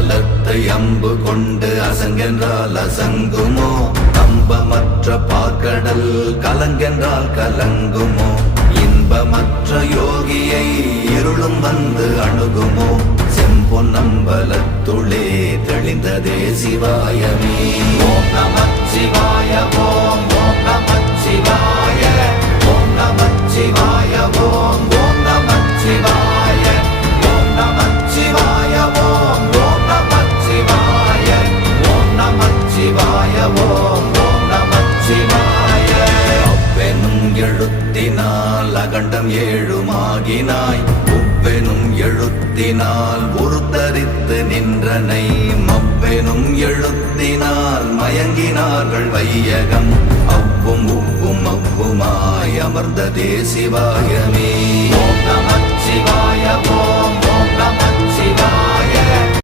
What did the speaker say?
பலத்தை அம்பு கொண்டு அசங்கென்றால் அசங்குமோ? நம்பமற்ற பாற்கடல் கலங்கென்றால் கலங்குமோ? இன்பமற்ற யோகியை இருளும் வந்து அணுகுமோ? செம்பொன்னம்பலத்துளே தெளிந்ததே சிவாயமே. ஓம் நமச்சிவாய ஓம் ஓம் நமச்சிவாய ஓம் நமச்சிவாய ஓம் ஓம் நமச்சிவாய ஓம் நமச்சிவாய ஓம் ஓம் நமச்சிவாய ஓம் நமச்சிவாய ஓம் ஓம் நமச்சிவாய. அவ்வெனும் எழுத்தினால் அகண்டம் ஏழுமாகினாய், உவ்வெனும் எழுத்தினால் உருத்தரித்து நின்றனை, மவ்வெனும் எழுத்தினால் மயங்கினார்கள் வையகம், அவ்வும் உவ்வும் அவ்வுமாய் அமர்ந்ததே சிவாயமே. ஓம் நமச்சிவாய ஓம்